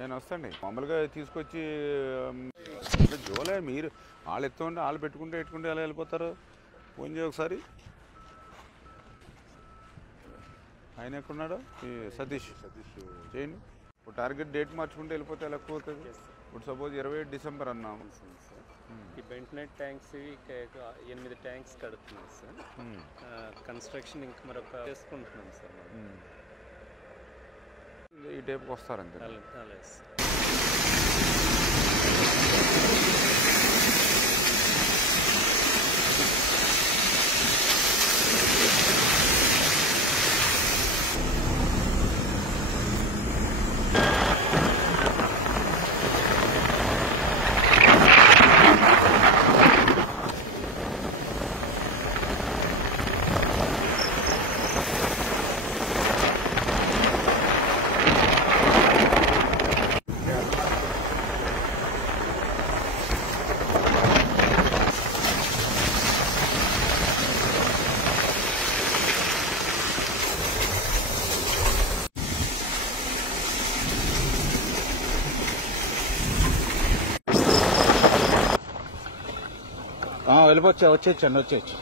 నేను వస్తాండి మామూలుగా తీసుకొచ్చి జోలే మీరు వాళ్ళు ఎత్తుంటే వాళ్ళు పెట్టుకుంటే ఎలా వెళ్ళిపోతారు ఫోన్ చేయ ఒకసారి ఆయన ఎక్కడున్నాడు సతీష్ చేయండి ఇప్పుడు టార్గెట్ డేట్ మార్చుకుంటే వెళ్ళిపోతే ఎలా ఎక్కువ అవుతుంది ఇప్పుడు సపోజ్ 27 డిసెంబర్ అన్నాము ఈ బెంటనైట్ ట్యాంక్స్ 8 ట్యాంక్స్ కడుతున్నాం సార్ కన్స్ట్రక్షన్ ఇంక మరొక చేసుకుంటున్నాం సార్ ఈ టైప్కి వస్తారంతే వచ్చేయచ్చండి వచ్చేయచ్చు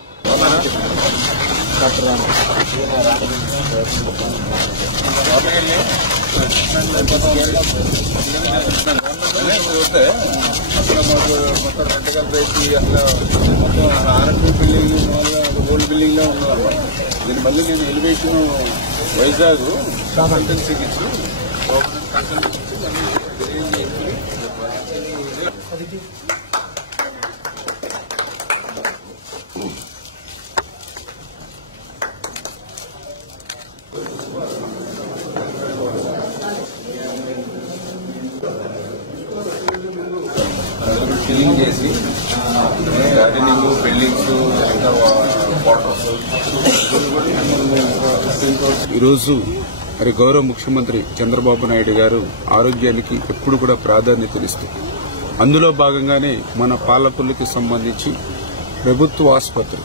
డాక్టర్ చూస్తే అసలు మాకు మొత్తం రెడ్డికల్ రేసి అసలు మొత్తం ఆర్ఎండ్బి బిల్డింగ్ మామూలుగా ఓల్డ్ బిల్డింగ్ లో ఉన్నదన్నమాట. దీని మళ్ళీ నేను ఎలివేషన్ వైజాగ్ కన్సల్టెన్సీకి ఇచ్చి గవర్నమెంట్ కన్సల్టెన్సీ ఇచ్చి ఫిల్లింగ్ చేసి గార్డెనింగ్ బిల్డింగ్స్ ఈరోజు మరి గౌరవ ముఖ్యమంత్రి చంద్రబాబు నాయుడు గారు ఆరోగ్యానికి ఎప్పుడు కూడా ప్రాధాన్యతనిస్తూ అందులో భాగంగానే మన పాలకులకి సంబంధించి ప్రభుత్వ ఆసుపత్రి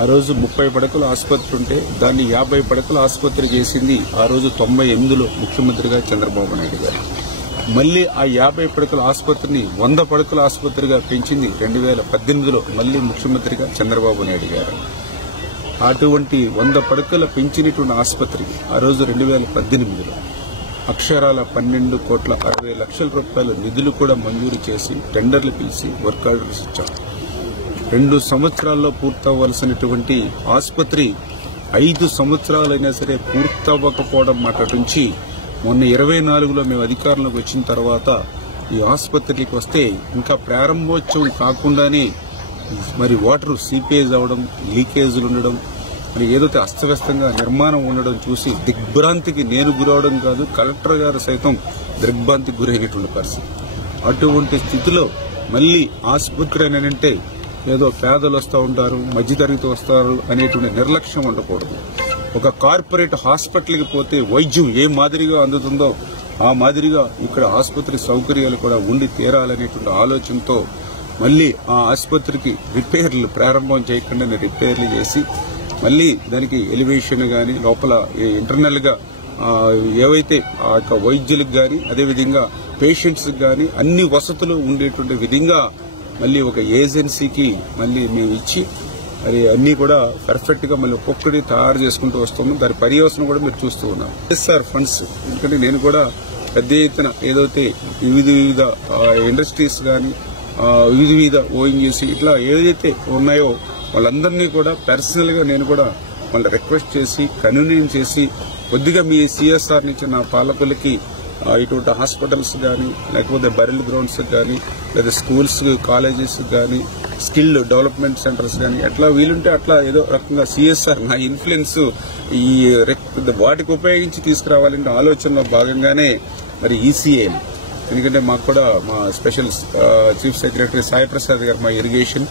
ఆ రోజు 30 పడకల ఆసుపత్రి ఉంటే దాన్ని 50 పడకల ఆసుపత్రి చేసింది ఆ రోజు 98లో ముఖ్యమంత్రిగా చంద్రబాబు నాయుడు గారు. మళ్లీ ఆ 50 పడకల ఆసుపత్రిని 100 పడకల ఆసుపత్రిగా పెంచింది 2018లో మళ్లీ ముఖ్యమంత్రిగా చంద్రబాబు నాయుడు గారు. అటువంటి 100 పడకల పెంచినటువంటి ఆసుపత్రికి ఆ రోజు 2018లో అక్షరాల 12,60,00,000 రూపాయల నిధులు కూడా మంజూరు చేసి టెండర్లు పిలిచి వర్క్ ఆర్డర్స్ ఇచ్చాం. 2 సంవత్సరాల్లో పూర్తవ్వాల్సినటువంటి ఆసుపత్రి 5 సంవత్సరాలైనా సరే పూర్తవ్వకపోవడం మాట్లాడుంచి మొన్న 24లో మేము అధికారంలోకి వచ్చిన తర్వాత ఈ ఆసుపత్రికి వస్తే ఇంకా ప్రారంభోత్సవం కాకుండానే మరి వాటర్ సీపేజ్ అవడం, లీకేజీలు ఉండడం, మరి ఏదైతే అస్తవ్యస్తంగా నిర్మాణం ఉండడం చూసి దిగ్భ్రాంతికి నేను గురవడం కాదు, కలెక్టర్ గారు సైతం దిగ్భ్రాంతికి గురైనటువంటి పరిస్థితి. అటువంటి స్థితిలో మళ్లీ ఆసుపత్రి అని అంటే ఏదో పేదలు వస్తూ ఉంటారు, మధ్యతరగతి వస్తారు అనేటువంటి నిర్లక్ష్యం ఉండకూడదు. ఒక కార్పొరేట్ హాస్పిటల్కి పోతే వైద్యం ఏ మాదిరిగా అందుతుందో ఆ మాదిరిగా ఇక్కడ ఆసుపత్రి సౌకర్యాలు కూడా ఉండి తీరాలనేటువంటి ఆలోచనతో మళ్లీ ఆ ఆసుపత్రికి రిపేర్లు ప్రారంభం చేయకుండానే రిపేర్లు చేసి మళ్లీ దానికి ఎలివేషన్ గాని లోపల ఇంటర్నల్ గా ఏవైతే ఆ యొక్క వైద్యులకు గాని అదేవిధంగా పేషెంట్స్ గాని అన్ని వసతులు ఉండేటువంటి విధంగా మళ్లీ ఒక ఏజెన్సీకి మళ్లీ మేము ఇచ్చి మరి అన్ని కూడా పర్ఫెక్ట్ గా మళ్ళీ ఒక్కొక్కటి తయారు చేసుకుంటూ వస్తున్నాం. దాని పర్యవసనం కూడా మీరు చూస్తూ ఉన్నారు. ఎస్ఆర్ ఫండ్స్ ఎందుకంటే నేను కూడా పెద్ద ఎత్తున ఏదైతే వివిధ ఇండస్ట్రీస్ గాని వివిధ ఓఎన్జీసీ ఇట్లా ఏదైతే ఉన్నాయో వాళ్ళందరినీ కూడా పర్సనల్ గా నేను కూడా వాళ్ళ రిక్వెస్ట్ చేసి కన్వీనియన్ చేసి కొద్దిగా మీ సిఎస్ఆర్ నుంచి నా పాలకులకి ఇటువంటి హాస్పిటల్స్ కానీ లేకపోతే బరిల్ గ్రౌండ్స్ కానీ లేదా స్కూల్స్ కాలేజెస్ కానీ స్కిల్ డెవలప్మెంట్ సెంటర్స్ కానీ ఎట్లా వీలుంటే అట్లా ఏదో రకంగా సిఎస్ఆర్ నా ఇన్ఫ్లుయెన్స్ ఈ వాటికి ఉపయోగించి తీసుకురావాలనే ఆలోచనలో భాగంగానే మరి ఈసీఏఎల్ ఎందుకంటే మాకు కూడా మా special chief secretary Sai Prasad గారు మా ఇరిగేషన్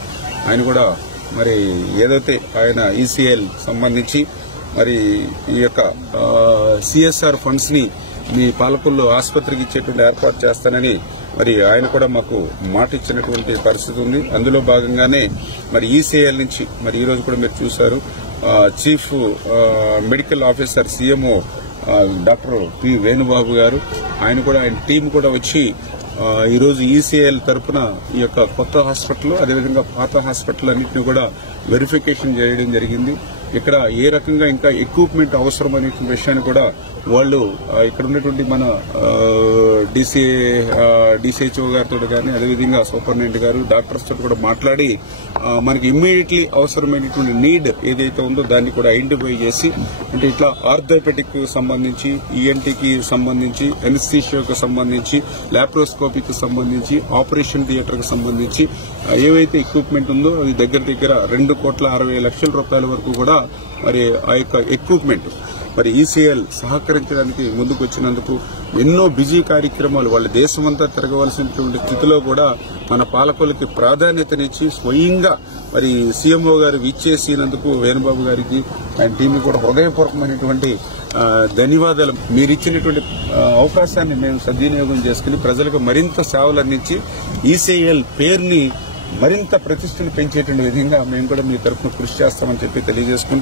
ఆయన కూడా మరి ఏదైతే ఆయన ఈసీఎల్ సంబంధించి మరి ఈ యొక్క సిఎస్ఆర్ ఫండ్స్ ని మీ పాలకుల్లో ఆసుపత్రికి ఇచ్చేటువంటి ఏర్పాటు చేస్తానని మరి ఆయన కూడా మాకు మాట ఇచ్చినటువంటి పరిస్థితి ఉంది. అందులో భాగంగానే మరి ఈసీఐఎల్ నుంచి మరి ఈ రోజు కూడా మీరు చూశారు chief medical officer CMO doctor P Venubabu గారు, ఆయన కూడా ఆయన టీం కూడా వచ్చి ఈరోజు ఈసీఐఎల్ తరఫున ఈ యొక్క కొత్త హాస్పిటల్ అదేవిధంగా పాత హాస్పిటల్ అన్నింటినీ కూడా వెరిఫికేషన్ చేయడం జరిగింది. ఇక్కడ ఏ రకంగా ఇంకా ఎక్విప్మెంట్ అవసరం అనేటువంటి విషయాన్ని కూడా వాళ్ళు ఇక్కడ ఉన్నటువంటి మన డిసిహెచ్ఓ గారితో కానీ అదేవిధంగా సూపరింటెండెంట్ గారు డాక్టర్స్ తోటి కూడా మాట్లాడి మనకి ఇమ్మీడియట్లీ అవసరమైనటువంటి నీడ్ ఏదైతే ఉందో దాన్ని కూడా ఐడెంటిఫై చేసి, అంటే ఇట్లా ఆర్థోపెటిక్ సంబంధించి, ఈఎన్టీకి సంబంధించి, ఎనస్థీషియాకు సంబంధించి, లాప్రోస్కోపీకి సంబంధించి, ఆపరేషన్ థియేటర్కి సంబంధించి ఏవైతే ఎక్విప్మెంట్ ఉందో అది దగ్గర 2,60,00,000 రూపాయల వరకు కూడా మరి ఆ యొక్క ఎక్విప్మెంట్ మరి ఈసీఐఎల్ సహకరించడానికి ముందుకు వచ్చినందుకు ఎన్నో బిజీ కార్యక్రమాలు వాళ్ళ దేశమంతా తిరగవలసినటువంటి స్థితిలో కూడా మన పాలకులకి ప్రాధాన్యతనిచ్చి స్వయంగా మరి సీఎంఓ గారు విచ్చేసినందుకు వేణుబాబు గారికి ఆయన టీంకి కూడా హృదయపూర్వకమైనటువంటి ధన్యవాదాలు. మీరిచ్చినటువంటి అవకాశాన్ని మేము సద్వినియోగం చేసుకుని ప్రజలకు మరింత సేవలు అందించి ఈసీఐఎల్ పేరుని మరింత ప్రతిష్టను పెంచేటువంటి విధంగా మేము కూడా మీ తరఫున కృషి చేస్తామని చెప్పి తెలియజేసుకుంటూ